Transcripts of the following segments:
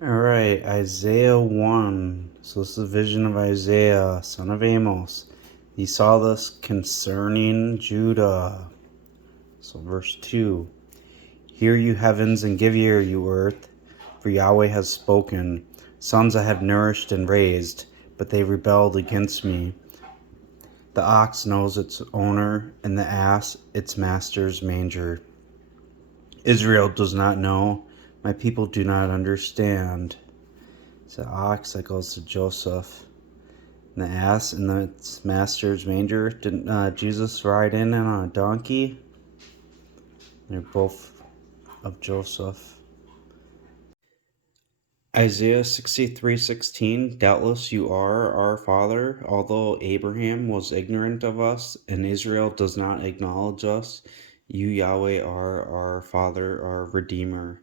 All right, Isaiah 1. So this is a vision of Isaiah, son of Amos. He saw this concerning Judah. So verse 2. Hear you heavens and give ear, you earth, for Yahweh has spoken. Sons I have nourished and raised, but they rebelled against me. The ox knows its owner, and the ass its master's manger. Israel does not know, my people do not understand. It's the ox that goes to Joseph. And the ass in its master's manger. Didn't Jesus ride in on a donkey? They're both of Joseph. Isaiah 63:16. Doubtless you are our father, although Abraham was ignorant of us and Israel does not acknowledge us. You, Yahweh, are our father, our redeemer.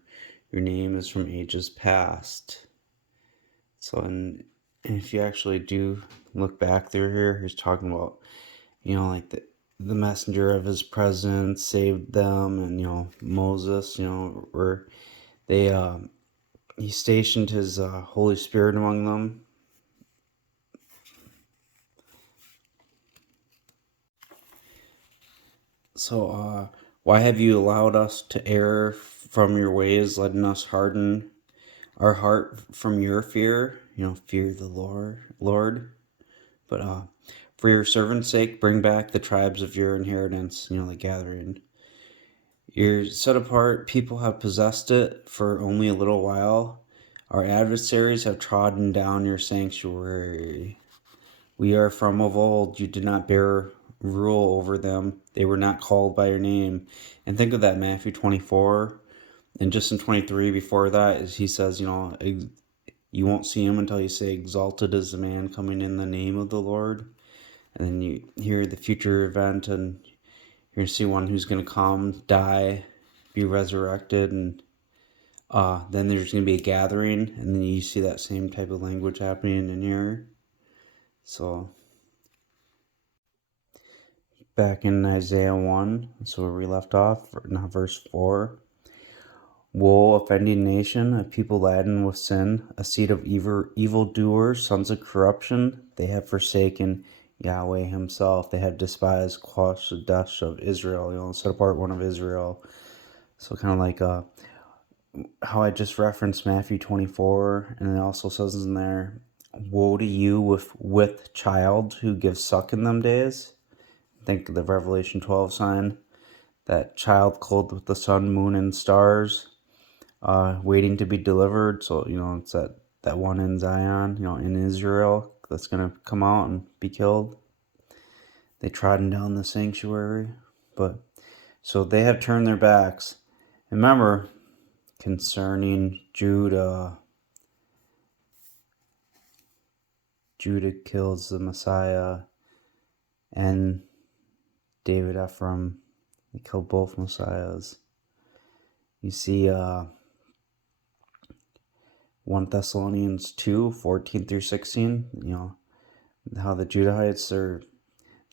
Your name is from ages past. So, and if you actually do look back through here, he's talking about, like the messenger of his presence saved them, and Moses, where they he stationed his Holy Spirit among them. So, why have you allowed us to err from your ways, letting us harden our heart from your fear? Fear the Lord. But for your servant's sake, bring back the tribes of your inheritance. The gathering. Your set apart people have possessed it for only a little while. Our adversaries have trodden down your sanctuary. We are from of old. You did not bear rule over them. They were not called by your name. And think of that, Matthew 24. And just in 23 before that, he says, you won't see him until you say, exalted is the man coming in the name of the Lord. And then you hear the future event, and you're going to see one who's going to come, die, be resurrected, and then there's going to be a gathering, and then you see that same type of language happening in here. So, back in Isaiah 1, so where we left off, now verse 4. Woe, offending nation, a people laden with sin, a seed of evildoers, sons of corruption. They have forsaken Yahweh himself. They have despised Quash of Israel, set apart one of Israel. So kind of like how I just referenced Matthew 24, and it also says in there, woe to you with child who gives suck in them days. Think of the Revelation 12 sign, that child clothed with the sun, moon, and stars, waiting to be delivered. So, it's that one in Zion, in Israel, that's going to come out and be killed. They trodden down the sanctuary. But, so they have turned their backs. Remember, concerning Judah, Judah kills the Messiah, and David Ephraim, they killed both Messiahs. You see 1 Thessalonians 2:14-16, how the Judahites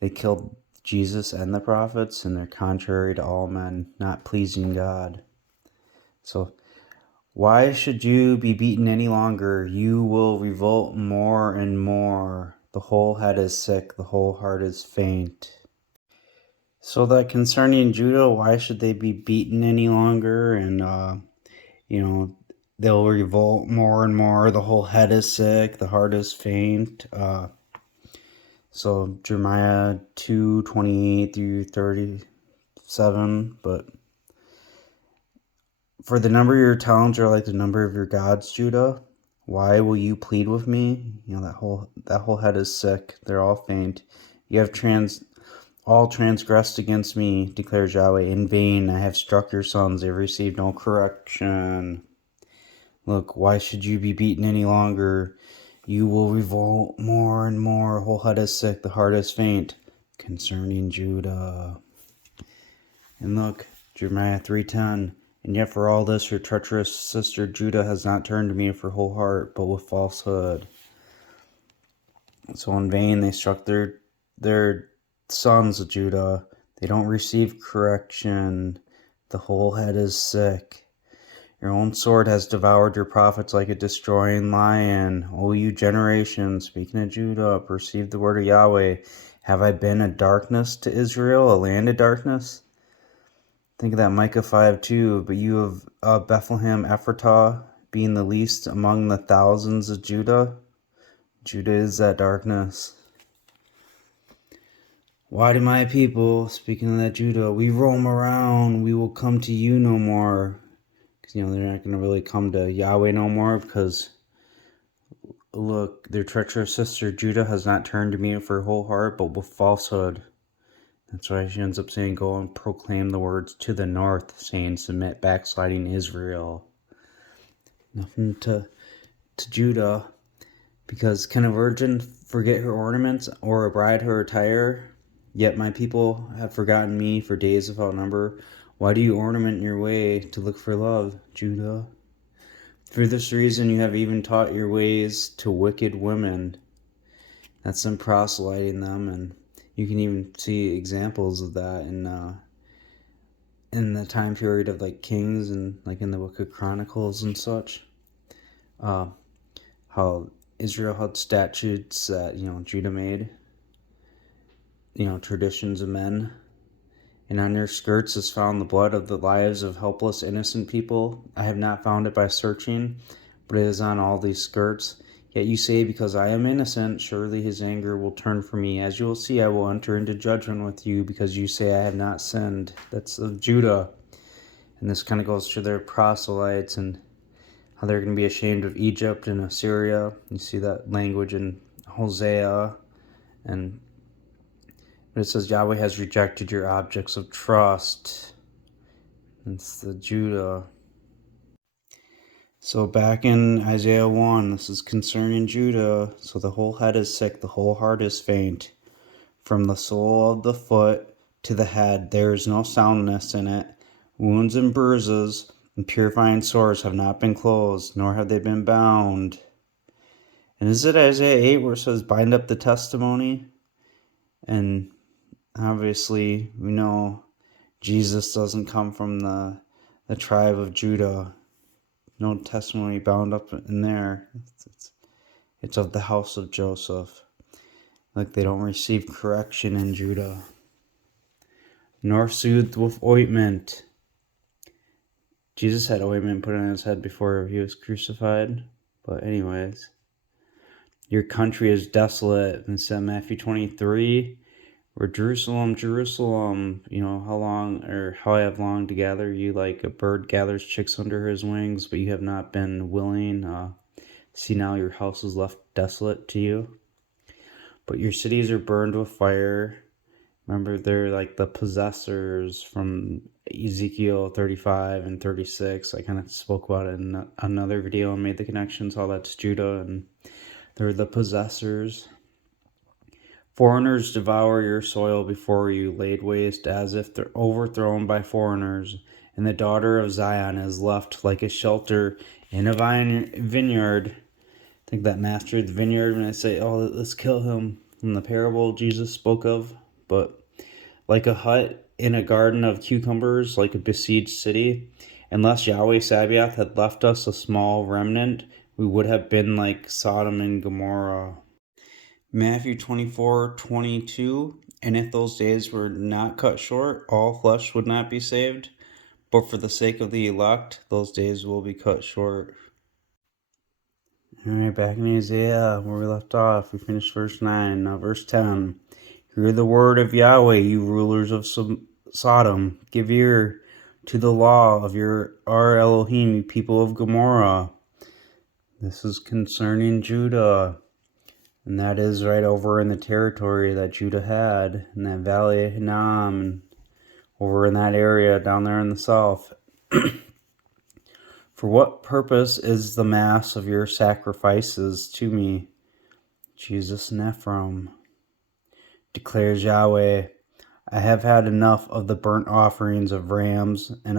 they killed Jesus and the prophets, and they're contrary to all men, not pleasing God. So, why should you be beaten any longer? You will revolt more and more. The whole head is sick, the whole heart is faint. So that concerning Judah, why should they be beaten any longer? And, they'll revolt more and more. The whole head is sick, the heart is faint. So Jeremiah 2:28-37, but for the number of your towns are like the number of your gods, Judah. Why will you plead with me? That whole head is sick. They're all faint. You have all transgressed against me, declares Yahweh. In vain I have struck your sons. They have received no correction. Look, why should you be beaten any longer? You will revolt more and more. Whole head is sick, the heart is faint. Concerning Judah. And look, Jeremiah 3:10. And yet for all this, your treacherous sister Judah has not turned to me for whole heart, but with falsehood. So in vain they struck their sons of Judah. They don't receive correction. The whole head is sick. Your own sword has devoured your prophets like a destroying lion. O you generation, speaking of Judah, perceive the word of Yahweh. Have I been a darkness to Israel, a land of darkness? Think of that Micah 5:2. But you of Bethlehem Ephratah, being the least among the thousands of Judah. Judah is that darkness. Why do my people, speaking of that Judah, we roam around, we will come to you no more? Because, they're not going to really come to Yahweh no more because, look, their treacherous sister Judah has not turned to me with her whole heart, but with falsehood. That's why she ends up saying, go and proclaim the words to the north, saying, submit backsliding Israel. Nothing to Judah, because can a virgin forget her ornaments, or a bride her attire? Yet my people have forgotten me for days without number. Why do you ornament your way to look for love, Judah? For this reason you have even taught your ways to wicked women. That's them proselyting them, and you can even see examples of that in the time period of like Kings and like in the Book of Chronicles and such. How Israel had statutes that Judah made. Traditions of men. And on your skirts is found the blood of the lives of helpless innocent people. I have not found it by searching, but it is on all these skirts. Yet you say, because I am innocent, surely his anger will turn from me. As you will see, I will enter into judgment with you, because you say I have not sinned. That's of Judah. And this kind of goes to their proselytes and how they're going to be ashamed of Egypt and Assyria. You see that language in Hosea. But it says Yahweh has rejected your objects of trust. It's the Judah. So back in Isaiah 1, this is concerning Judah. So the whole head is sick, the whole heart is faint. From the sole of the foot to the head, there is no soundness in it. Wounds and bruises and purifying sores have not been closed, nor have they been bound. And is it Isaiah 8 where it says, bind up the testimony? And obviously, we know Jesus doesn't come from the tribe of Judah. No testimony bound up in there. It's of the house of Joseph. Like they don't receive correction in Judah. Nor soothed with ointment. Jesus had ointment put on his head before he was crucified. But anyways. Your country is desolate. And said Matthew 23. Where Jerusalem, Jerusalem, how I have longed to gather you like a bird gathers chicks under his wings, but you have not been willing. See now your house is left desolate to you. But your cities are burned with fire. Remember, they're like the possessors from Ezekiel 35 and 36. I kind of spoke about it in another video and made the connections, how that's Judah, and they're the possessors. Foreigners devour your soil before you, laid waste as if they're overthrown by foreigners, and the daughter of Zion is left like a shelter in a vineyard. I think that master of the vineyard, when I say, oh, let's kill him, from the parable Jesus spoke of, but like a hut in a garden of cucumbers, like a besieged city. Unless Yahweh Sabaoth had left us a small remnant, we would have been like Sodom and Gomorrah. Matthew 24:22, and if those days were not cut short, all flesh would not be saved, but for the sake of the elect, those days will be cut short. Alright, back in Isaiah, where we left off, we finished verse 9. Now verse 10, hear the word of Yahweh, you rulers of Sodom, give ear to the law of our Elohim, you people of Gomorrah. This is concerning Judah. And that is right over in the territory that Judah had, in that valley of Hinnom, and over in that area down there in the south. For what purpose is the mass of your sacrifices to me, Jesus and Ephraim? Declares Yahweh, I have had enough of the burnt offerings of rams and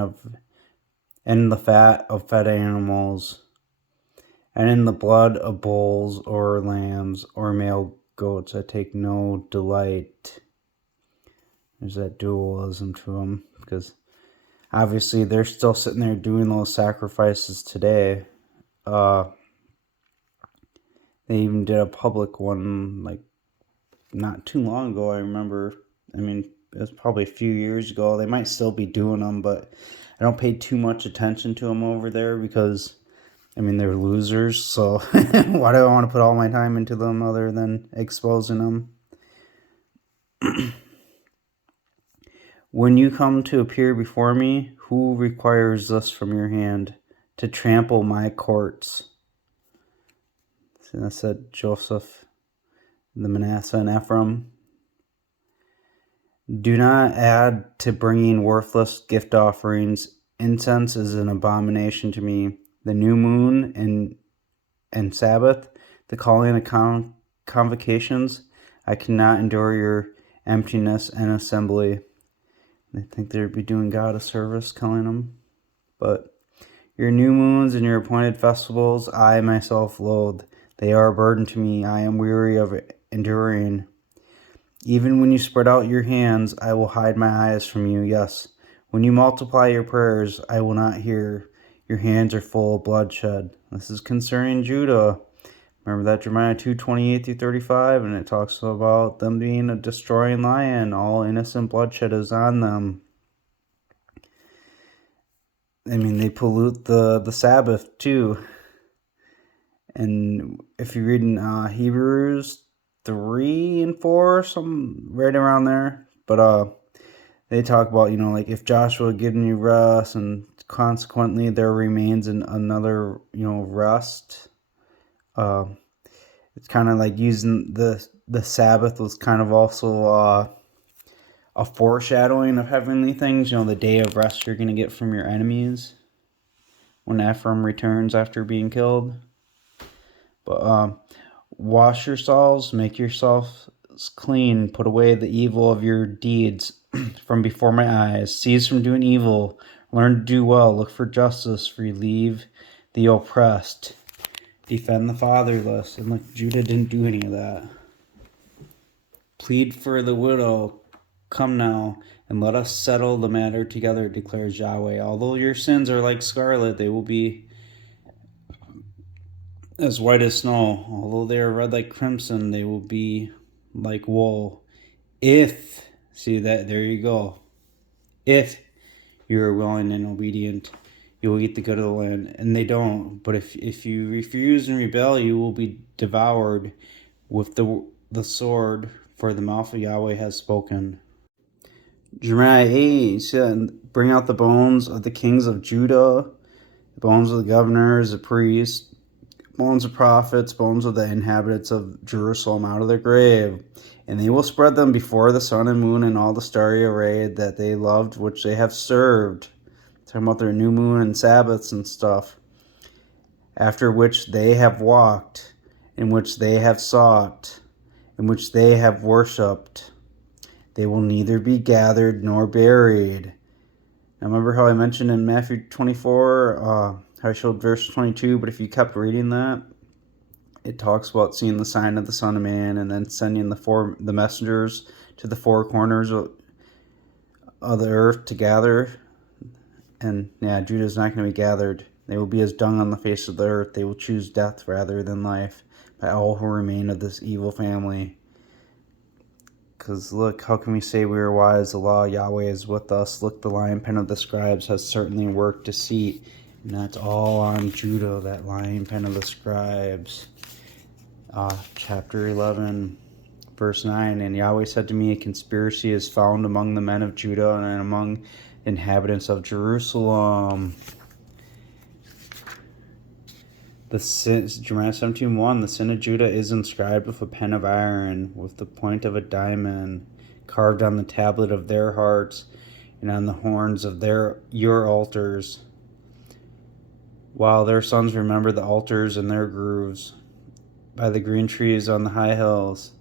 the fat of fed animals, and in the blood of bulls or lambs or male goats I take no delight. There's that dualism to them, because obviously they're still sitting there doing those sacrifices today. They even did a public one like not too long ago, I remember. I mean, it was probably a few years ago. They might still be doing them, but I don't pay too much attention to them over there because, I mean, they're losers. So why do I want to put all my time into them other than exposing them? When you come to appear before me, who requires this from your hand to trample my courts? So that said Joseph, the Manasseh, and Ephraim. Do not add to bringing worthless gift offerings. Incense is an abomination to me. The new moon and Sabbath, the calling of convocations, I cannot endure your emptiness and assembly. I think they'd be doing God a service calling them. But your new moons and your appointed festivals, I myself loathe. They are a burden to me. I am weary of enduring. Even when you spread out your hands, I will hide my eyes from you. Yes, when you multiply your prayers, I will not hear. Your hands are full of bloodshed. This is concerning Judah. Remember that Jeremiah 2:28-35, and it talks about them being a destroying lion. All innocent bloodshed is on them. I mean, they pollute the Sabbath too. And if you read in Hebrews 3 and 4, some right around there, but they talk about, you know, like if Joshua had given you rest, and consequently there remains another, you know, rest. It's kind of like using the Sabbath was kind of also a foreshadowing of heavenly things. You know, the day of rest you're going to get from your enemies when Ephraim returns after being killed. But wash yourselves, make yourselves clean, put away the evil of your deeds from before my eyes. Cease from doing evil, learn to do well, look for justice, relieve the oppressed, defend the fatherless. And look, Judah didn't do any of that. Plead for the widow. Come now, and let us settle the matter together, declares Yahweh. Although your sins are like scarlet, they will be as white as snow. Although they are red like crimson, they will be like wool. If, see that, there you go. If you are willing and obedient, you will eat the good of the land. And they don't. But if you refuse and rebel, you will be devoured with the sword, for the mouth of Yahweh has spoken. Jeremiah 8 said, bring out the bones of the kings of Judah, the bones of the governors, the priests, bones of prophets, bones of the inhabitants of Jerusalem out of their grave. And they will spread them before the sun and moon and all the starry array that they loved, which they have served. Talking about their new moon and Sabbaths and stuff. After which they have walked, in which they have sought, in which they have worshipped. They will neither be gathered nor buried. Now remember how I mentioned in Matthew 24, how I showed verse 22, but if you kept reading that, it talks about seeing the sign of the Son of Man and then sending the messengers to the four corners of the earth to gather. And yeah, Judah's not going to be gathered. They will be as dung on the face of the earth. They will choose death rather than life by all who remain of this evil family. Because look, how can we say we are wise? The law of Yahweh is with us. Look, the lying pen of the scribes has certainly worked deceit. And that's all on Judah, that lying pen of the scribes. Chapter 11, verse 9. And Yahweh said to me, a conspiracy is found among the men of Judah and among inhabitants of Jerusalem. Jeremiah 17:1, the sin of Judah is inscribed with a pen of iron, with the point of a diamond, carved on the tablet of their hearts, and on the horns of your altars, while their sons remember the altars and their grooves, by the green trees on the high hills.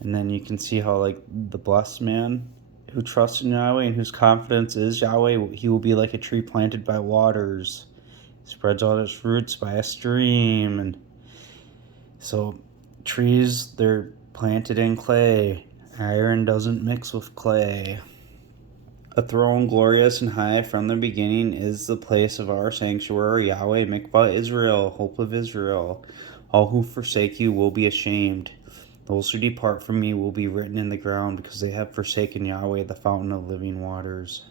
And then you can see how, like, the blessed man who trusts in Yahweh and whose confidence is Yahweh, he will be like a tree planted by waters. He spreads out its roots by a stream. And so trees, they're planted in clay. Iron doesn't mix with clay. A throne glorious and high from the beginning is the place of our sanctuary, Yahweh Mikvah Israel, hope of Israel. All who forsake you will be ashamed. Those who depart from me will be written in the ground, because they have forsaken Yahweh, the fountain of living waters.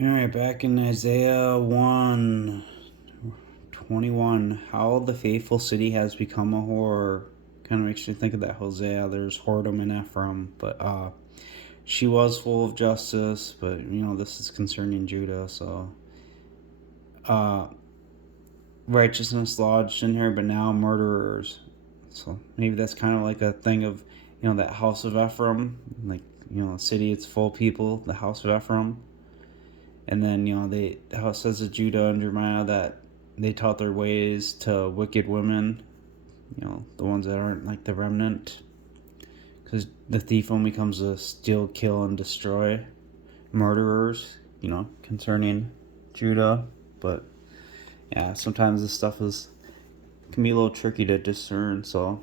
Alright, back in Isaiah 1:21, how the faithful city has become a whore. Kind of makes me think of that Hosea. There's whoredom in Ephraim, but she was full of justice, but this is concerning Judah, so righteousness lodged in her, but now murderers. So maybe that's kind of like a thing of that house of Ephraim, like the city, it's full of people, the house of Ephraim. And then the house says of Judah and Jeremiah that they taught their ways to wicked women, the ones that aren't like the remnant, because the thief only comes to steal, kill, and destroy. Murderers, concerning Judah. But yeah, sometimes this stuff can be a little tricky to discern. So,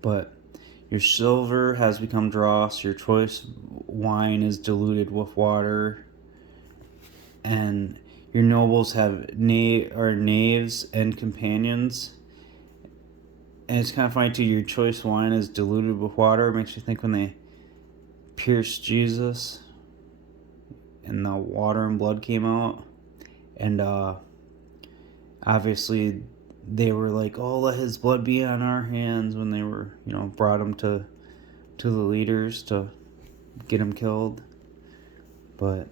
but your silver has become dross, your choice wine is diluted with water, and your nobles have knaves and companions. And it's kind of funny too, your choice wine is diluted with water. It makes you think when they pierced Jesus and the water and blood came out. And obviously they were like, oh, let his blood be on our hands, when they were, brought him to the leaders to get him killed. But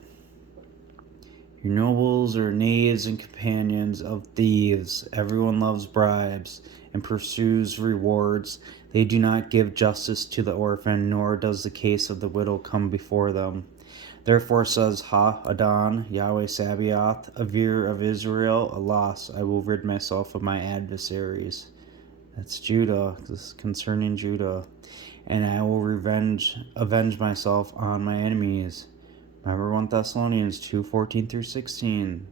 your nobles are knaves and companions of thieves. Everyone loves bribes and pursues rewards. They do not give justice to the orphan, nor does the case of the widow come before them. Therefore says Ha Adon, Yahweh Sabaoth, Avir of Israel, alas, I will rid myself of my adversaries. That's Judah. This is concerning Judah. And I will avenge myself on my enemies. Remember 1 Thessalonians 2:14-16.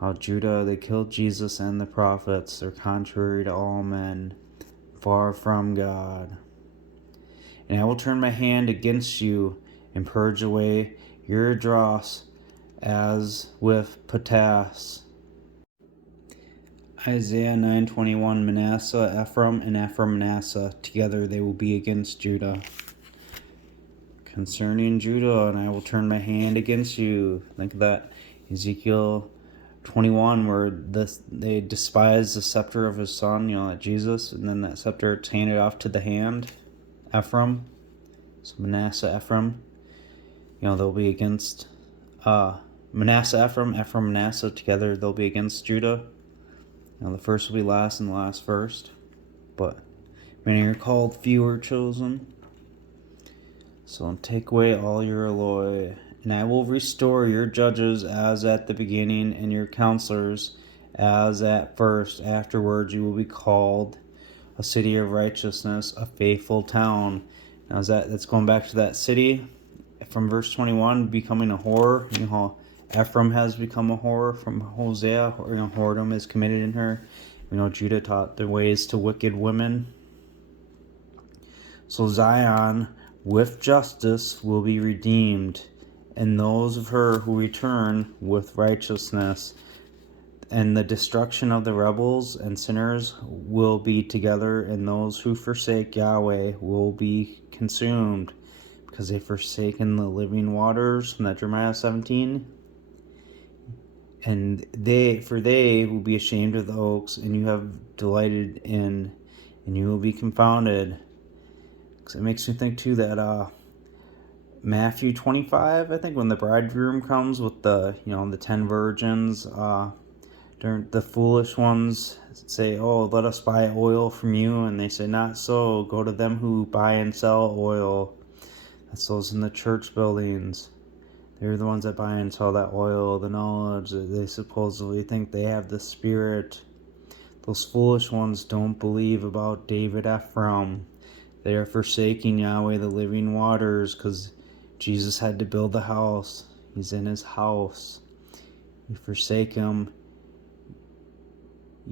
How Judah, they killed Jesus and the prophets. They're contrary to all men, far from God. And I will turn my hand against you and purge away your dross as with potass. Isaiah 9:21, Manasseh, Ephraim, and Ephraim, Manasseh, together they will be against Judah. Concerning Judah, and I will turn my hand against you. Think of that. Ezekiel 21, where they despise the scepter of his son, Jesus, and then that scepter it's handed off to the hand, Ephraim. So Manasseh, Ephraim, they'll be against Manasseh, Ephraim, Ephraim, Manasseh, together they'll be against Judah. The first will be last and the last first. But many are called, few are chosen. So take away all your alloy, and I will restore your judges as at the beginning, and your counselors as at first. Afterwards you will be called a city of righteousness, a faithful town. Now that's going back to that city from verse 21, becoming a whore. How Ephraim has become a whore from Hosea. Whoredom is committed in her. Judah taught their ways to wicked women. So Zion, with justice, will be redeemed, and those of her who return with righteousness. And the destruction of the rebels and sinners will be together, and those who forsake Yahweh will be consumed, because they've forsaken the living waters. From that Jeremiah 17. And they will be ashamed of the oaks, and you have delighted in, and you will be confounded. Because it makes me think too that Matthew 25, I think, when the bridegroom comes with the 10 virgins, the foolish ones say, oh, let us buy oil from you, and they say, not so, go to them who buy and sell oil. That's those in the church buildings. They're the ones that buy and sell that oil, the knowledge. They supposedly think they have the Spirit. Those foolish ones don't believe about David Ephraim. They are forsaking Yahweh, the living waters, because Jesus had to build the house. He's in his house. You forsake him,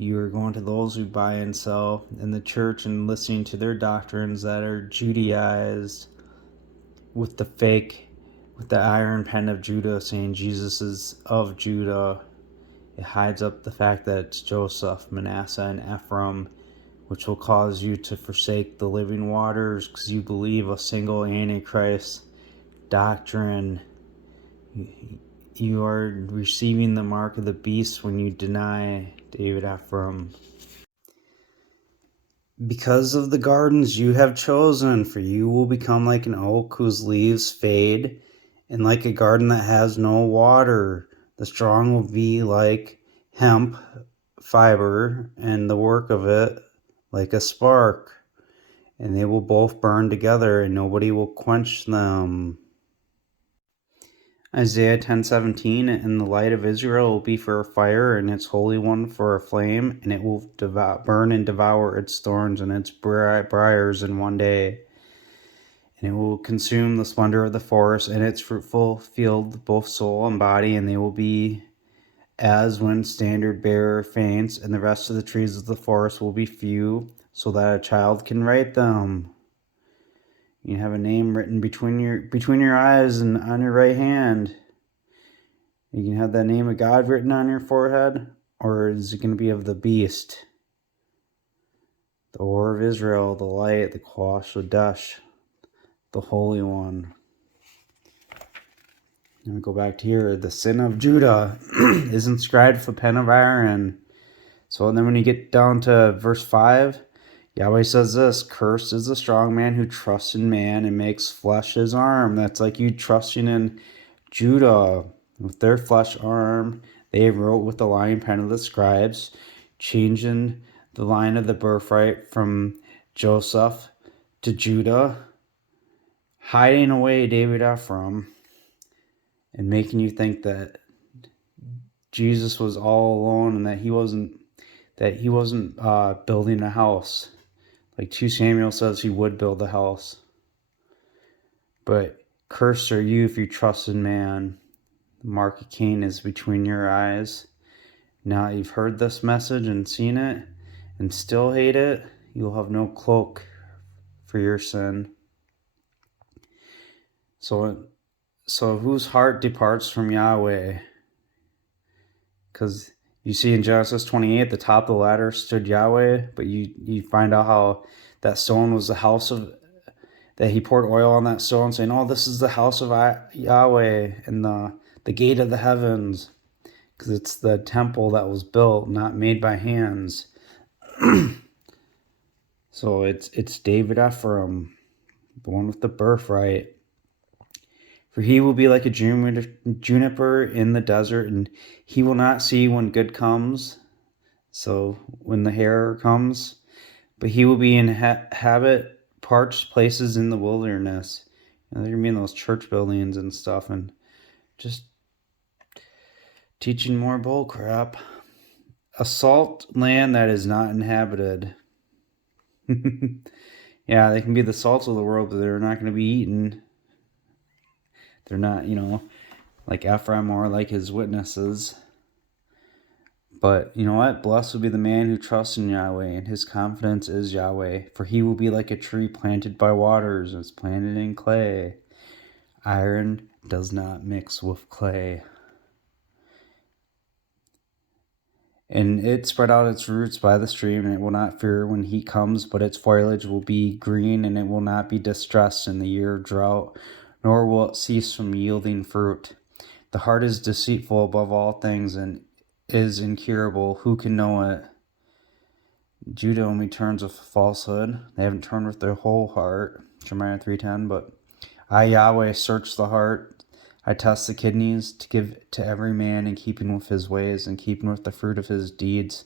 You are going to those who buy and sell in the church and listening to their doctrines that are Judaized with the iron pen of Judah saying Jesus is of Judah. It hides up the fact that it's Joseph, Manasseh, and Ephraim, which will cause you to forsake the living waters because you believe a single Antichrist doctrine. You are receiving the mark of the beast when you deny David Ephraim. Because of the gardens you have chosen, for you will become like an oak whose leaves fade, and like a garden that has no water. The strong will be like hemp fiber, and the work of it like a spark, and they will both burn together, and nobody will quench them. Isaiah 10:17, and the light of Israel will be for a fire, and its Holy One for a flame, and it will burn and devour its thorns and its briars in one day. And it will consume the splendor of the forest and its fruitful field, both soul and body, and they will be as when standard bearer faints, and the rest of the trees of the forest will be few, so that a child can write them. You have a name written between your eyes and on your right hand. You can have that name of God written on your forehead, or is it going to be of the beast? The Or of Israel, the light, the Koash Dash, the Holy One. Let me go back to here. The sin of Judah is inscribed with a pen of iron. So then when you get down to verse 5, Yahweh says this: cursed is the strong man who trusts in man and makes flesh his arm. That's like you trusting in Judah. With their flesh arm, they wrote with the lying pen of the scribes, changing the line of the birthright from Joseph to Judah, hiding away David Ephraim, and making you think that Jesus was all alone and that he wasn't building a house. Like 2 Samuel says he would build a house. But cursed are you if you trust in man. The mark of Cain is between your eyes. Now you've heard this message and seen it and still hate it, you'll have no cloak for your sin. So whose heart departs from Yahweh? Because you see in Genesis 28, at the top of the ladder stood Yahweh, but you find out how that stone was the house of, that he poured oil on that stone, saying, oh, this is the house of Yahweh and the gate of the heavens, because it's the temple that was built, not made by hands. So it's David Ephraim, the one with the birthright. For he will be like a juniper in the desert, and he will not see when good comes, so when the hair comes, but he will be in habit parched places in the wilderness. They're going to be in those church buildings and stuff, and just teaching more bull crap. A salt land that is not inhabited. Yeah, they can be the salts of the world, but they're not going to be eaten. They're not, like Ephraim or like his witnesses. But you know what? Blessed will be the man who trusts in Yahweh, and his confidence is Yahweh. For he will be like a tree planted by waters, and is planted in clay. Iron does not mix with clay. And it spread out its roots by the stream, and it will not fear when heat comes, but its foliage will be green, and it will not be distressed in the year of drought, nor will it cease from yielding fruit. The heart is deceitful above all things, and is incurable. Who can know it? Judah only turns with falsehood. They haven't turned with their whole heart. Jeremiah 3:10. But I, Yahweh, search the heart. I test the kidneys to give to every man in keeping with his ways, and keeping with the fruit of his deeds,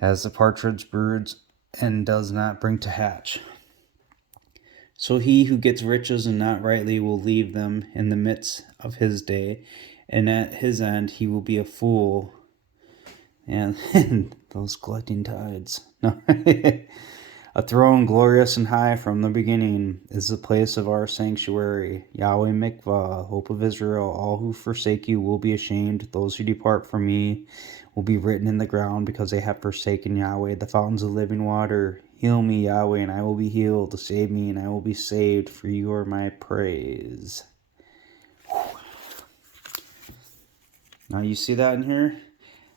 as the partridge broods and does not bring to hatch. So he who gets riches and not rightly will leave them in the midst of his day, and at his end he will be a fool. And those collecting tithes. No. A throne glorious and high from the beginning is the place of our sanctuary. Yahweh Mikvah, hope of Israel. All who forsake you will be ashamed. Those who depart from me will be written in the ground, because they have forsaken Yahweh, the fountains of living water. Heal me, Yahweh, and I will be healed. Save me, and I will be saved, for you are my praise. Now you see that in here?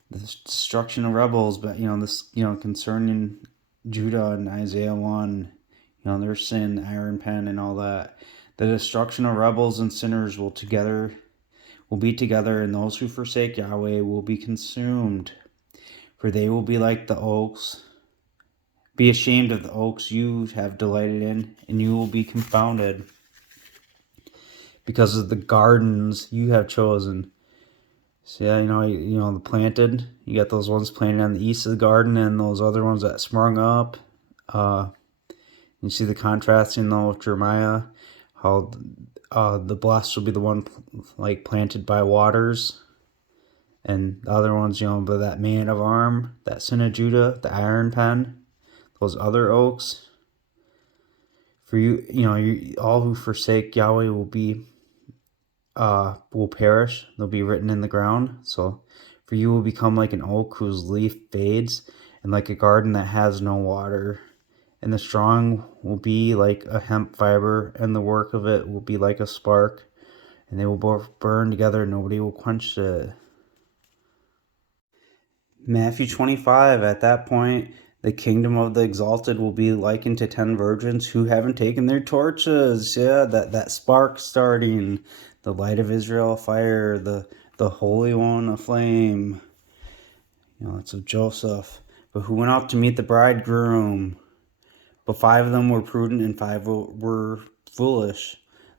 The destruction of rebels, but this, concerning Judah and Isaiah 1, their sin, iron pen, and all that. The destruction of rebels and sinners will be together, and those who forsake Yahweh will be consumed. For they will be like the oaks. Be ashamed of the oaks you have delighted in, and you will be confounded because of the gardens you have chosen. So yeah, the planted. You got those ones planted on the east of the garden, and those other ones that sprung up. You see the contrast, with Jeremiah, how the blessed will be the one like planted by waters, and the other ones, by that man of arm, that son of Judah, the iron pen, those other oaks. For you, all who forsake Yahweh will perish. They'll be written in the ground. So, for you will become like an oak whose leaf fades, and like a garden that has no water. And the strong will be like a hemp fiber, and the work of it will be like a spark, and they will both burn together, and nobody will quench it. Matthew 25, at that point, the kingdom of the exalted will be likened to 10 virgins who haven't taken their torches. Yeah, that spark starting, the light of Israel afire, the Holy One aflame. It's of Joseph. But who went out to meet the bridegroom? But 5 of them were prudent, and 5 were foolish.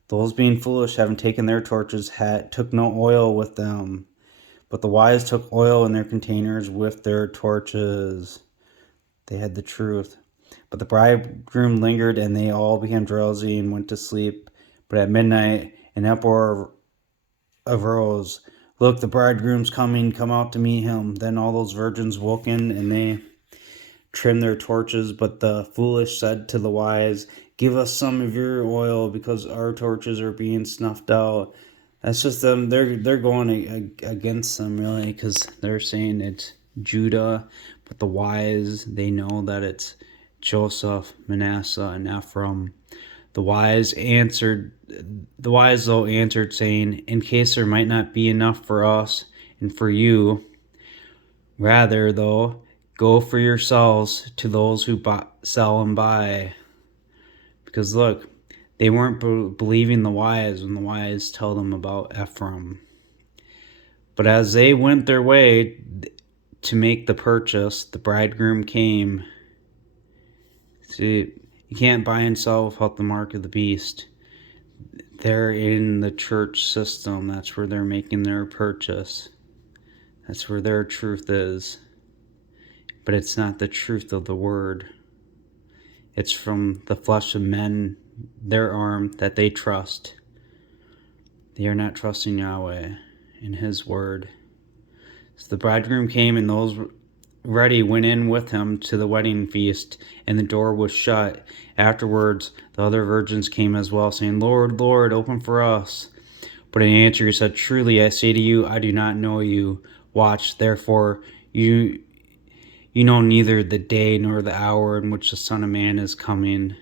Those being foolish, having taken their torches, took no oil with them. But the wise took oil in their containers with their torches. They had the truth. But the bridegroom lingered, and they all became drowsy and went to sleep. But at midnight, an uproar arose. Look, the bridegroom's coming, come out to meet him. Then all those virgins woke in, and they trimmed their torches. But the foolish said to the wise, give us some of your oil, because our torches are being snuffed out. That's just them. They're going against them, really, because they're saying it's Judah, but the wise, they know that it's Joseph, Manasseh, and Ephraim. The wise though answered, saying, in case there might not be enough for us and for you, rather though, go for yourselves to those who sell and buy. Because look, they weren't believing the wise when the wise tell them about Ephraim. But as they went their way to make the purchase, the bridegroom came. See, you can't buy and sell without the mark of the beast. They're in the church system. That's where they're making their purchase. That's where their truth is. But it's not the truth of the word. It's from the flesh of men, their arm, that they trust. They are not trusting Yahweh in his word. So the bridegroom came, and those ready went in with him to the wedding feast, and the door was shut. Afterwards, the other virgins came as well, saying, Lord, Lord, open for us. But in answer he said, truly I say to you, I do not know you. Watch, therefore, you know neither the day nor the hour in which the Son of Man is coming.